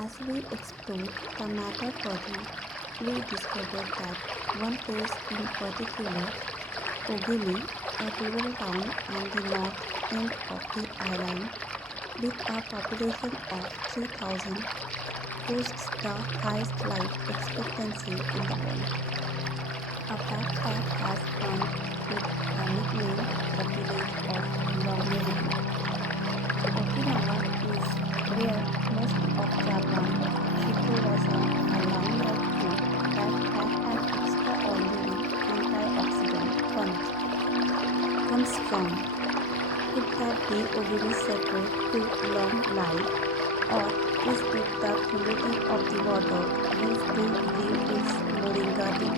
As we explored the matter further, we discovered that one place in particular, Ogili, a rural town on the north end of the island, with a population of 3,000, boasts the highest life expectancy in the world. A fact that has earned it a nickname, the village of longevity. Okinawa is where most of Japan Shikuwaza, a line-like fruit that has an extraordinary antioxidant comes from. Could that be Ogiri secret to long life, or is it the purity of the water used to brew its moringa tea?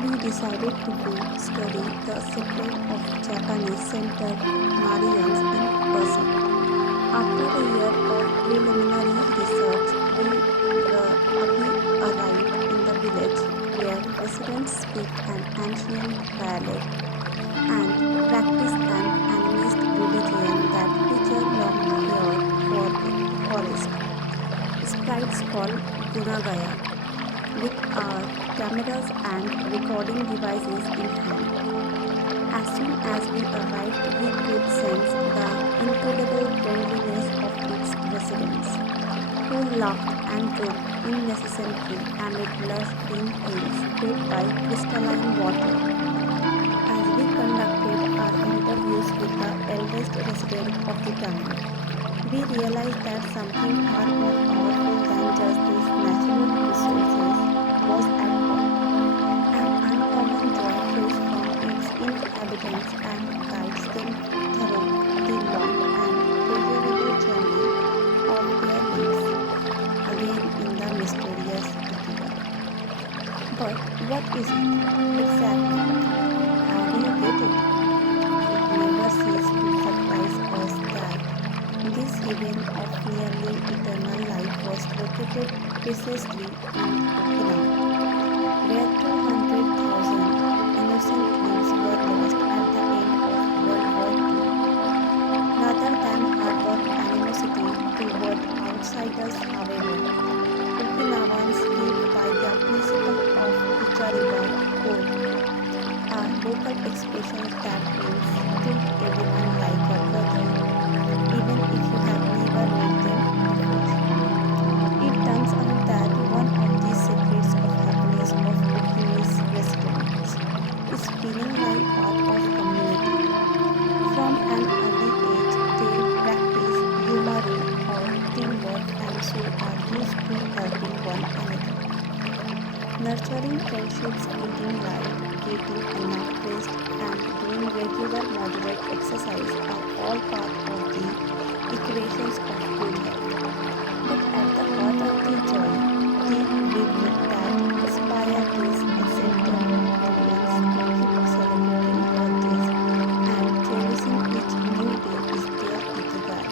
We decided to go study the secret of Japanese-centered Marians in person. After a year of preliminary research, we arrived in the village where residents speak an ancient dialect and practice an animist religion that feature long-haired forest sprites called Gunagaya, with our cameras and recording devices in hand. As soon as we arrived, we could sense the incredible friendliness of its residents, who laughed and joked incessantly amid lush green hills fed by crystalline water. As we conducted our interviews with the eldest resident of the town, we realized that something far more powerful than just these natural resources was at work. An uncommon joy flows from its inhabitants and guides them through the long and pleasurable journey of their lives, again in the mysterious Ikigai. But what is it exactly? How do you get it? It never ceases to surprise us that this haven of nearly eternal life was located precisely in Okinawa, where 200,000 innocent lives were lost at the end of World War II. Rather than harbor animosity toward outsiders, however, Okinawans live by the principle of Ichariba Code, a local expression that means treat everyone like a brother, even if you have never met them before. It turns out that one of the secrets of happiness of Okinawa's residents is feeling like part of community. From an early age, they practice yumaru or teamwork and so are used to helping one another. Nurturing friendships, eating right, getting enough rest, and doing regular moderate exercise are all part of the equations of good health. But at the heart of the joy, the rhythm that inspires these essential moments to keep celebrating birthdays and cherishing each new day is their ikigai.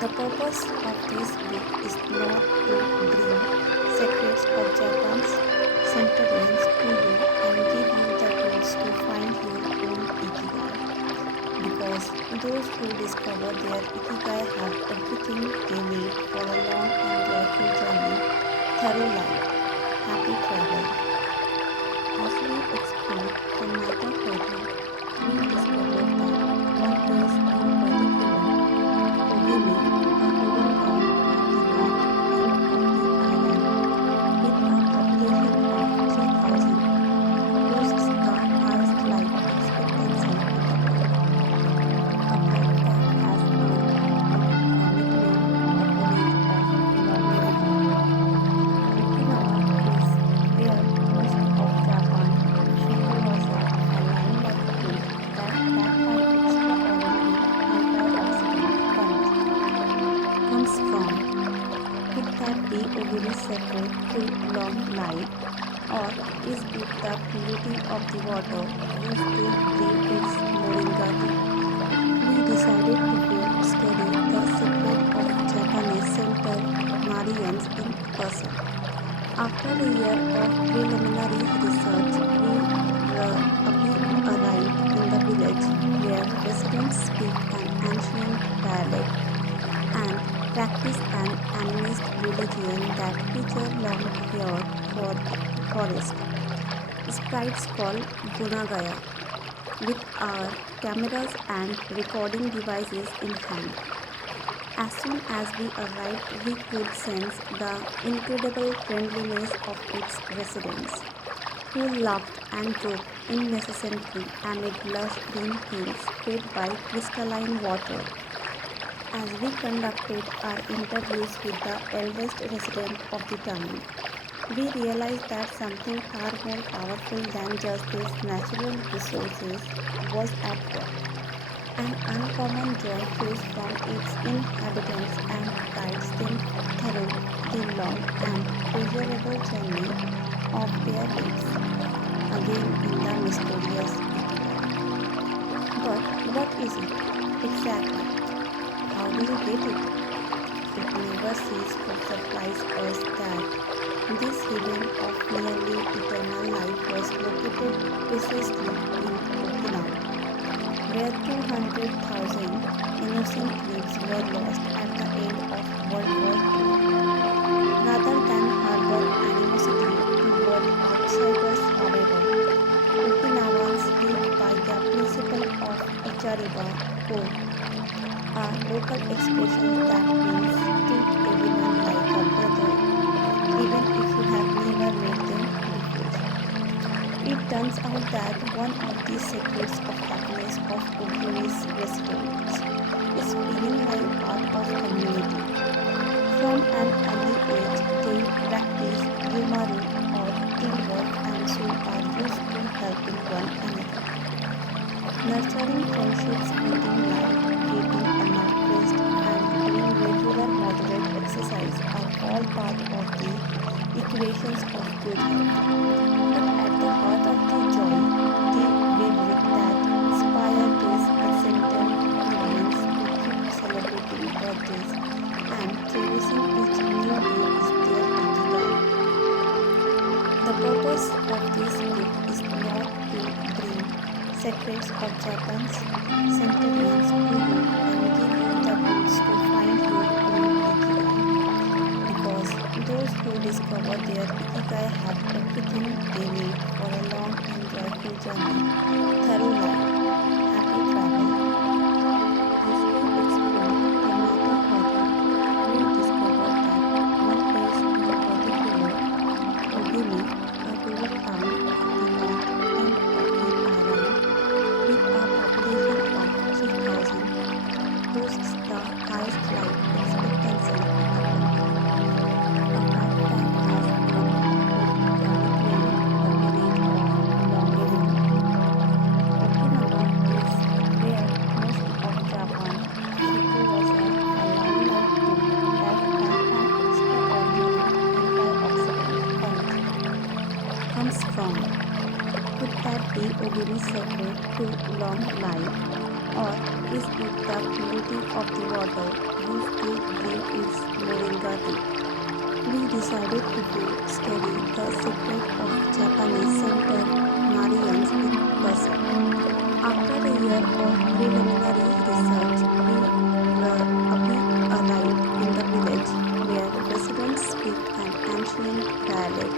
The purpose of this book is not to bring secrets of Japan's centurions to you and give you the tools to find your own ikigai. Because those who discover their ikigai have everything they need for a long and joyful journey through life. Happy travel! As we explored the matter further, we discovered that one place in particular, Ogimi, a rural town on the north end of the island, with a population of 3,000, boasts the highest life expectancy in the world. A fact that has earned it a nickname, the village of longevity. Okinawa is where most of Japan Shikuwaza, a line-like fruit that packed by extraordinary antioxidant comes from. Could that be Ogiri's secret to long life, or is it the purity of the water used to brew its moringa tea? We decided to go study the secret of Japanese-centered Marians in person. After a year of preliminary research, we arrived in the village where residents speak an ancient dialect and practice an animist religion that feature long hair for forest. Sprites called Gunagaya with our cameras and recording devices in hand. As soon as we arrived, we could sense the incredible friendliness of its residents, who laughed and joked incessantly amid lush green hills fed by crystalline water. As we conducted our interviews with the eldest resident of the town, we realized that something far more powerful than just these natural resources was at work. An uncommon joy flows from its inhabitants and guides them through the long and pleasurable journey of their lives, again in the mysterious Ikigai. But what is it exactly? How do you get it? It never ceases to surprise us that this haven of nearly eternal life was located precisely in Okinawa, where 200,000 innocent lives were lost at the end of World War II. Rather than harbor animosity toward outsiders, however, Okinawans live by the principle of Ichariba Ko, a local expression that means treat everyone like a brother, even if you have never met them before. It turns out that one of the secrets of happiness of Ogimi's residents is feeling like part of community. From an early age, they practice yumaru or teamwork and so are used to helping one another. Nurturing friendships, eating right, getting enough rest, and doing regular moderate exercise are all part of the equations of good health. But at the heart of the joy, the fabric that inspire these ascendant millions to keep celebrating birthdays and cherishing each new day is their ikigai. The purpose of this gift is not to bring secrets of Japan's centurions to you and give you the tools to find your own ikigai. Because those who discover their ikigai have everything they need for a long and joyful journey through life. Happy travel! As we explored the matter further, we discovered that one place in particular, Ogimi, a rural town on the north end of the island with a population of 3,000, boasts the highest life expectancy in the country, a fact that has earned it the nickname the village of longevity. Okinawa is where most of Japan Shikuwasa, a limelight fruit that has an extraordinary antioxidant punch, comes from. Could that be Ogiri's secret to long life? Or is it the purity of the water used to brew its moringa tea? We decided to go study the secret of Japanese center Marians in person. After a year of preliminary research, we arrived in the village where residents speak an ancient dialect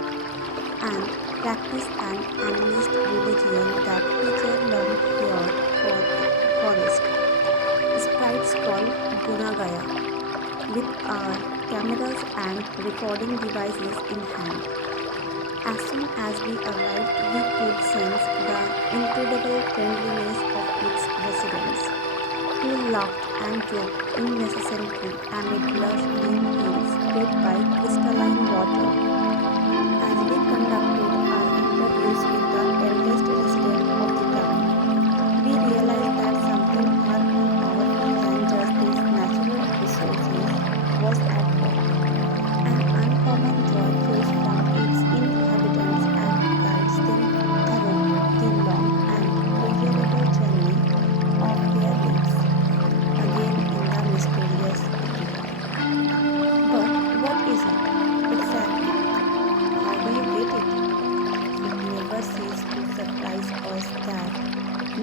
and practice an animist religion that feature long hair for forest. Sprites called Gunagaya with our cameras and recording devices in hand. As soon as we arrived, we could sense the incredible friendliness of its residents, who laughed and joked incessantly amid lush green hills fed by crystalline water. As we conducted our interviews with the eldest resident of the town, we realized that something far more powerful than just these natural resources was at work. An uncommon joy flows from its inhabitants and guides them through the long and pleasurable journey of their lives, again in the mysterious Ikigai. But what is it exactly? How do you get it? It never ceases to surprise us that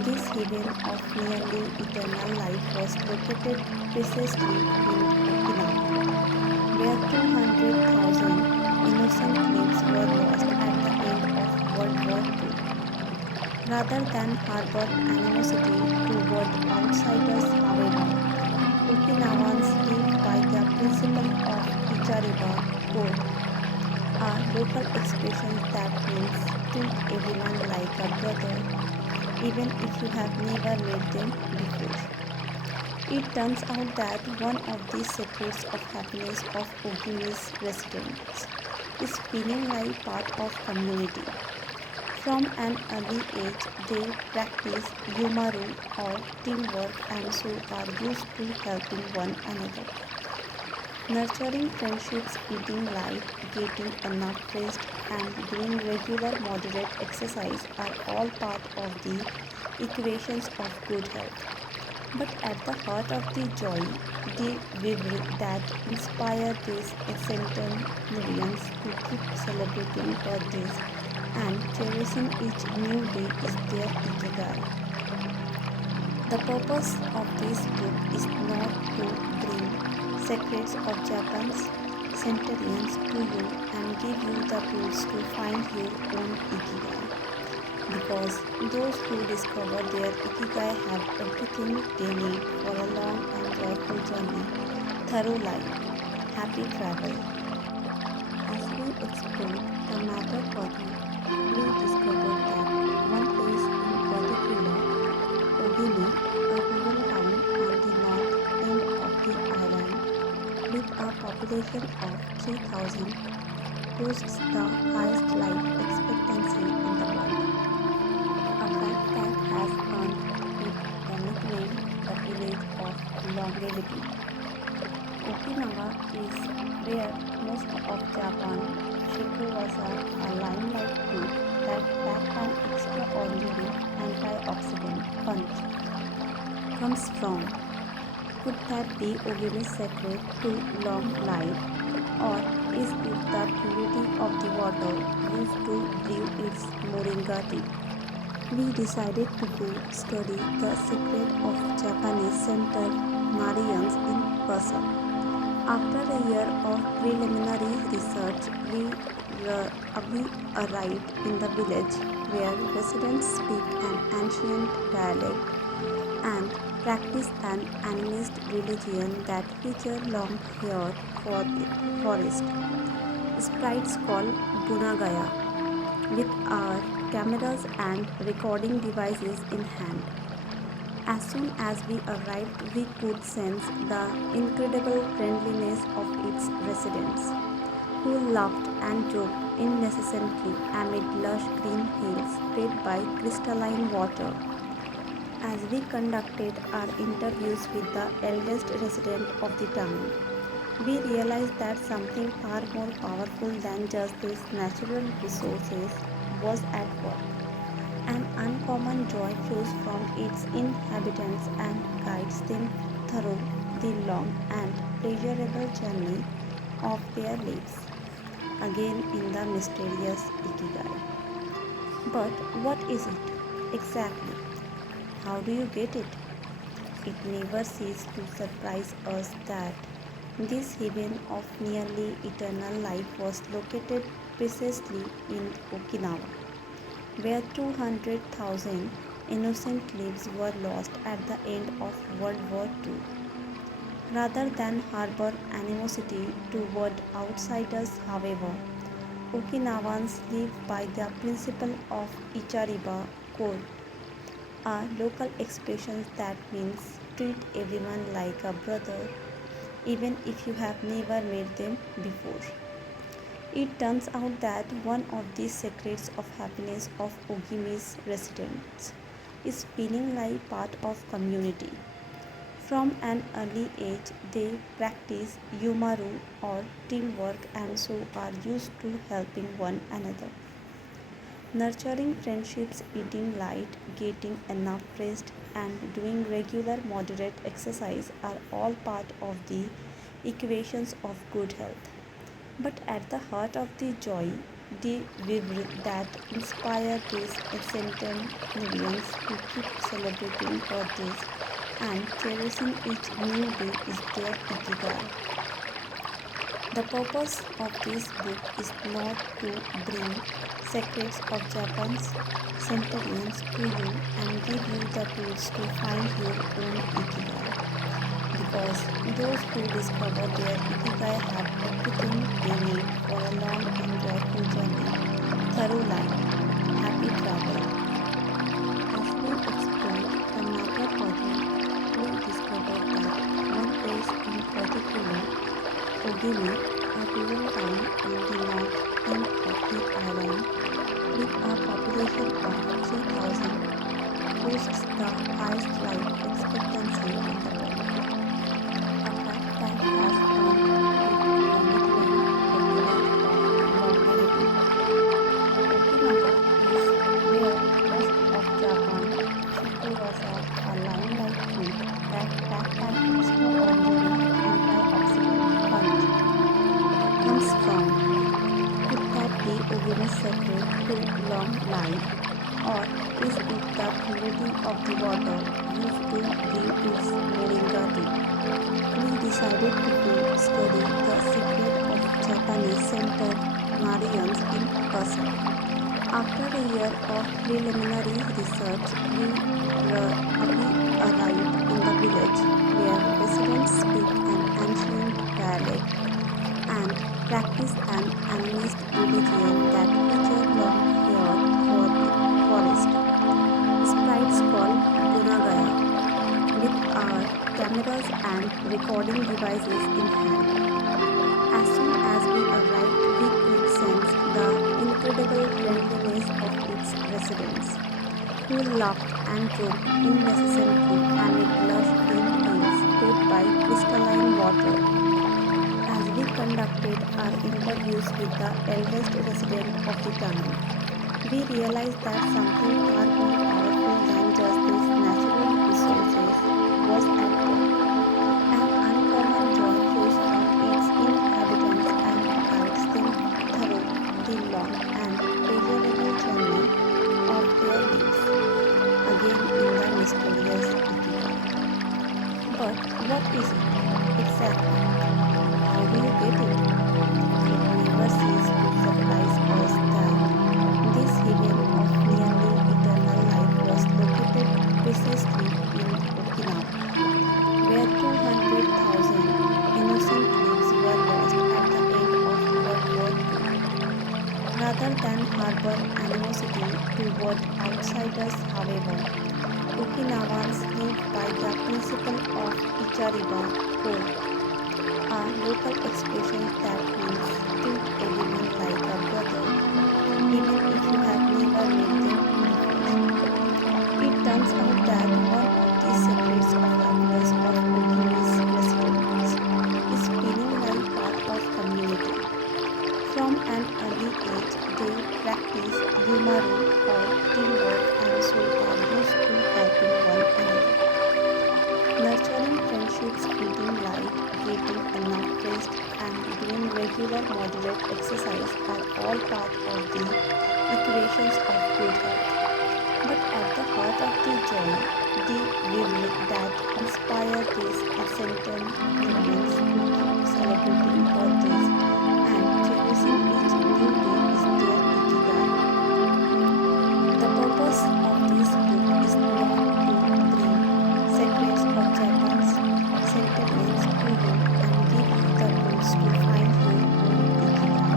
this haven of nearly eternal life was located precisely in Okinawa, rather than harbor animosity toward outsiders. However, Okinawans live by the principle of Ichariba code, a local expression that means treat everyone like a brother, even if you have never met them before. It turns out that one of the secrets of happiness of Ogimi's residents is feeling like part of community. From an early age, they practice yumaru or teamwork and so are used to helping one another. Nurturing friendships, eating light, getting enough rest, and doing regular moderate exercise are all part of the equations of good health. But at the heart of the joy, the vivre that inspire these centenarians to keep celebrating birthdays and cherishing each new day is their ikigai. The purpose of this book is not to bring secrets of Japan's centenarians to you and give you the tools to find your own ikigai. Because those who discover their ikigai have everything they need for a long and joyful journey through life. Happy travel! As we explored the matter further, we discovered that one place in particular, Ogimi, a rural town on the north end of the island, with a population of 3,000, boasts the highest life expectancy in the world. A fact that has earned it the nickname the village of longevity. Okinawa is where most of Japan Shikuwasa, a limelight fruit that pack an extraordinary antioxidant punch, comes from. Could that be Ogimi's secret to long life? Or is it the purity of the water used to brew its moringa tea? We decided to go study the secret of Japanese centenarians in person. After a year of preliminary research, we arrived in the village where residents speak an ancient dialect and practice an animist religion that feature long-haired forest sprites called Bunagaya, with our cameras and recording devices in hand. As soon as we arrived, we could sense the incredible friendliness of its residents, who laughed and joked incessantly amid lush green hills fed by crystalline water. As we conducted our interviews with the eldest resident of the town, we realized that something far more powerful than just these natural resources was at work. An uncommon joy flows from its inhabitants and guides them through the long and pleasurable journey of their lives, again in the mysterious Ikigai. But what is it exactly? How do you get it? It never ceases to surprise us that this haven of nearly eternal life was located precisely in Okinawa, where 200,000 innocent lives were lost at the end of World War II. Rather than harbor animosity toward outsiders, however, Okinawans live by the principle of Ichariba code, a local expression that means treat everyone like a brother, even if you have never met them before. It turns out that one of the secrets of happiness of Ogimi's residents is feeling like part of community. From an early age, they practice yumaru or teamwork and so are used to helping one another. Nurturing friendships, eating light, getting enough rest, and doing regular moderate exercise are all part of the equations of good health. But at the heart of the joy, the vivre that inspire these centenarians to keep celebrating birthdays and cherishing each new day is their ikigai. The purpose of this book is not to bring secrets of Japan's centenarians to you and give you the tools to find your own ikigai. Because those who discover their ikigai have everything they need for a long and joyful journey through life. Happy travel. As we explore the matter further, we discover that one place in particular, Ogimi, a rural town on the north end of the island, with a population of 3,000, boasts the highest life expectancy in the world. A fact that has earned it the nickname the village of longevity. Okinawa is where most of Japan Shikuwasa, a line-like fruit that pack an extraordinary antioxidant punch, comes from. Could that be Ogimi's secret to long life? Or is it the purity of the water used to brew its moringa tea? We decided to study the secret of Japanese centenarians in person. After a year of preliminary research, we arrived in the village where residents speak an ancient dialect and practice an animist religion that feature long-haired forest sprites called Gunagaya, with our cameras and recording devices in hand. As soon as we arrived, we could sense the incredible friendliness of its residents, who laughed and joked incessantly amid lush green hills fed by crystalline water. As we conducted our interviews with the eldest resident of the town, we realized that something far more powerful than just these natural resources was at work. An uncommon joy flows from its inhabitants and guides them through the long and pleasurable journey of their lives, again in the mysterious ikigai. But what is it exactly? How do you get it? It never ceases to surprise us that this haven of nearly eternal life was located precisely in Okinawa, where 200,000 innocent lives were lost at the end of World War II. Rather than harbor animosity toward outsiders, however, Okinawans live by the principle of Ichariba Ko, a local expression that means treat everyone like a brother, even if you have never met them before. It turns out that one of the secrets of happiness of Ogimi's residents is feeling like part of community. From an early age, they practice yumaru or teamwork and so are used to helping one another. Nurturing friendships, eating right, getting enough rest, and doing regular moderate exercise are all part of the equations of good health. But at the heart of the joy, the will that inspire these ascendant humans to keep celebrating birthdays and cherishing each new day is their ikigai. The purpose of this book is not to bring secrets of Japan's centenarians to you and give you the tools to find your own ikigai.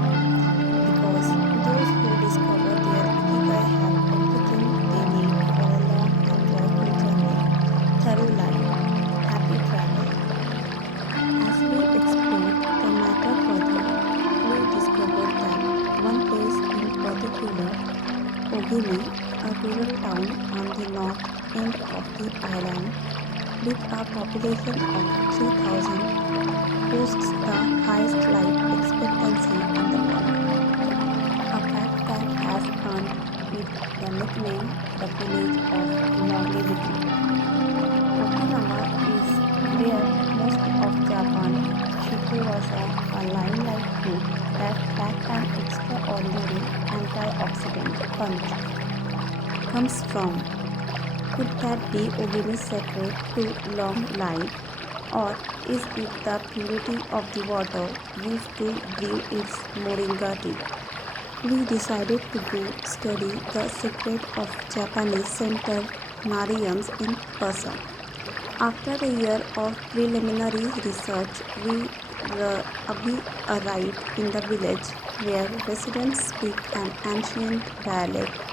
Because those who discover their ikigai have everything they need for a long and joyful journey through life. Happy travel. As we explored the matter further, we discovered that one place in particular, Ogimi, a rural town on the north end of the island, with a population of 3,000, boasts the highest life expectancy in the world. A fact that has earned it the nickname the village of longevity. Okinawa is where most of Japan Shikuwasa, a line-like fruit that pack an extraordinary antioxidant punch, comes from. Could that be Ogimi's secret to long life? Or is it the purity of the water used to brew its moringa tea? We decided to go study the secret of Japanese centenarians in person. After a year of preliminary research, we arrived in the village where residents speak an ancient dialect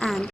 and